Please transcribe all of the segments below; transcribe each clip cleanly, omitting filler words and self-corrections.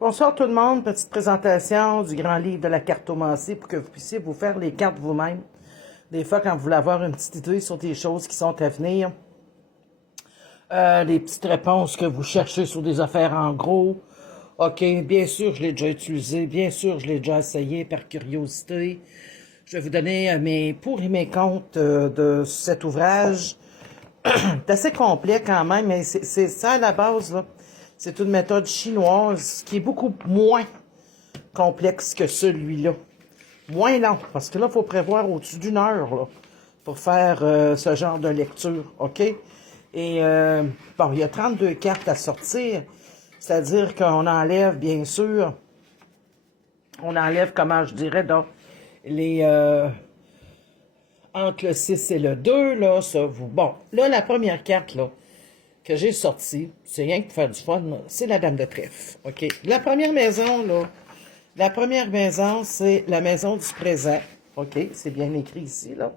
Bonsoir tout le monde, petite présentation du grand livre de la cartomancie pour que vous puissiez vous faire les cartes vous-même. Des fois, quand vous voulez avoir une petite idée sur des choses qui sont à venir, des petites réponses que vous cherchez sur des affaires en gros. OK, bien sûr, je l'ai déjà utilisé, bien sûr, je l'ai déjà essayé par curiosité. Je vais vous donner mes pour et mes contre de cet ouvrage. C'est assez complet quand même, mais c'est ça à la base, là. C'est une méthode chinoise qui est beaucoup moins complexe que celui-là. Moins long, parce que là, il faut prévoir au-dessus d'une heure là, pour faire ce genre de lecture, OK? Et, bon, il y a 32 cartes à sortir, c'est-à-dire qu'on enlève, bien sûr, on enlève, comment je dirais, donc, les... entre le 6 et le 2, là, ça vous... Bon, là, la première carte, là, que j'ai sortie, c'est rien que pour faire du fun, c'est la Dame de Trèfle, OK? La première maison, là, la première maison, c'est la maison du présent, OK? C'est bien écrit ici, là.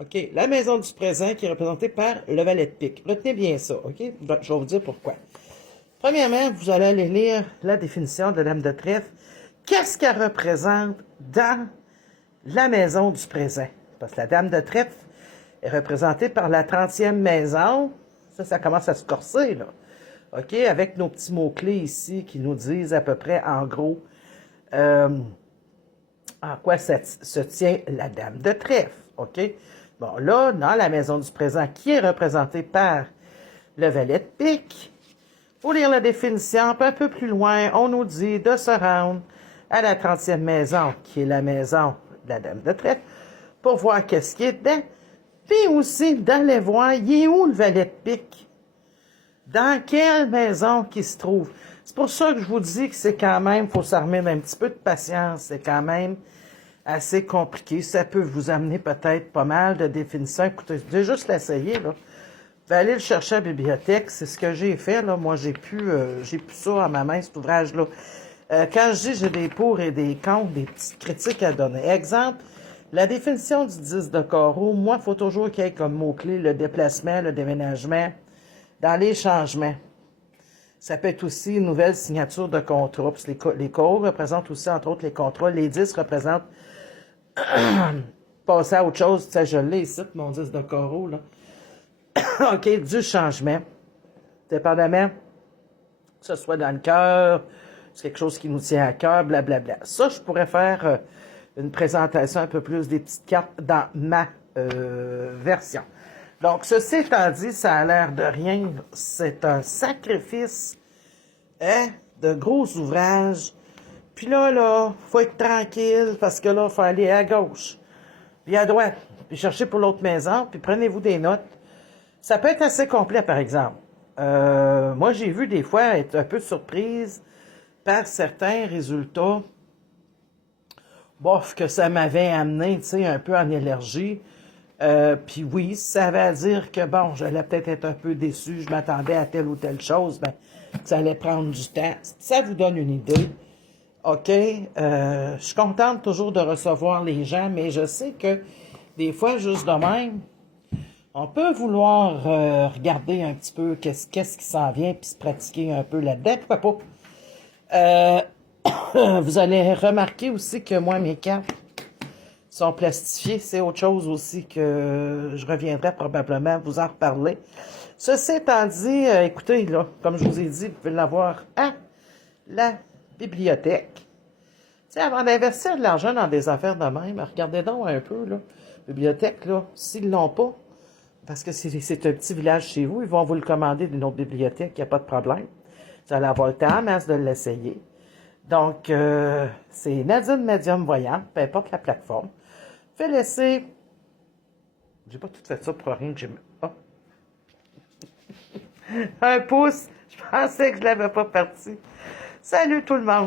OK? La maison du présent qui est représentée par le valet de pique. Retenez bien ça, OK? Je vais vous dire pourquoi. Premièrement, vous allez aller lire la définition de la Dame de Trèfle. Qu'est-ce qu'elle représente dans la maison du présent? Parce que la Dame de Trèfle est représentée par la 30e maison. Ça commence à se corser, là. OK? Avec nos petits mots-clés ici qui nous disent à peu près, en gros, en quoi se tient la Dame de Trèfle. OK? Bon, là, dans la maison du présent, qui est représentée par le valet de pique, pour lire la définition, un peu plus loin, on nous dit de se rendre à la 30e maison, qui est la maison de la Dame de Trèfle, pour voir qu'est-ce qui est dedans. Puis aussi, d'aller voir, il est où le valet de pique? Dans quelle maison qui se trouve? C'est pour ça que je vous dis que c'est quand même, il faut s'armer d'un petit peu de patience. C'est quand même assez compliqué. Ça peut vous amener peut-être pas mal de définitions. Écoutez, j'ai juste l'essayer, là. Vous allez le chercher à la bibliothèque. C'est ce que j'ai fait, là. Moi, j'ai plus ça à ma main, cet ouvrage-là. Quand je dis j'ai des pour et des contre, des petites critiques à donner. Exemple, la définition du 10 de carreau, moi, il faut toujours qu'il y ait comme mot-clé le déplacement, le déménagement, dans les changements. Ça peut être aussi une nouvelle signature de contrat. Parce que les carreaux représentent aussi, entre autres, les contrats. Les 10 représentent passer à autre chose. Tu sais, je l'ai ici, mon 10 de carreau, là. OK, du changement. Dépendamment, que ce soit dans le cœur, c'est quelque chose qui nous tient à cœur, blablabla. Ça, je pourrais faire une présentation un peu plus des petites cartes dans ma version. Donc, ceci étant dit, ça a l'air de rien. C'est un sacrifice, hein, de gros ouvrages. Puis là, faut être tranquille parce que là, il faut aller à gauche, puis à droite, puis chercher pour l'autre maison, puis prenez-vous des notes. Ça peut être assez complet, par exemple. Moi, j'ai vu des fois être un peu surprise par certains résultats, bof, que ça m'avait amené, tu sais, un peu en énergie. Puis oui, ça veut dire que, bon, j'allais peut-être être un peu déçu, je m'attendais à telle ou telle chose, ben, ça allait prendre du temps. Ça vous donne une idée. OK, je suis contente toujours de recevoir les gens, mais je sais que des fois, juste de même, on peut vouloir regarder un petit peu qu'est-ce qui s'en vient, puis se pratiquer un peu là-dedans, pourquoi pas. Vous allez remarquer aussi que moi, mes cartes sont plastifiées. C'est autre chose aussi que je reviendrai probablement vous en reparler. Ceci étant dit, écoutez, là, comme je vous ai dit, vous pouvez l'avoir à la bibliothèque. Tu sais, avant d'investir de l'argent dans des affaires de même, regardez donc un peu, là, bibliothèque, là, s'ils l'ont pas, parce que c'est un petit village chez vous, ils vont vous le commander d'une autre bibliothèque, il n'y a pas de problème. Vous allez avoir le temps, masse de l'essayer. Donc, c'est Nadine Medium Voyant, peu importe la plateforme. Fais laisser... J'ai pas tout fait ça pour rien que j'ai... Oh. Un pouce, je pensais que je l'avais pas parti. Salut tout le monde!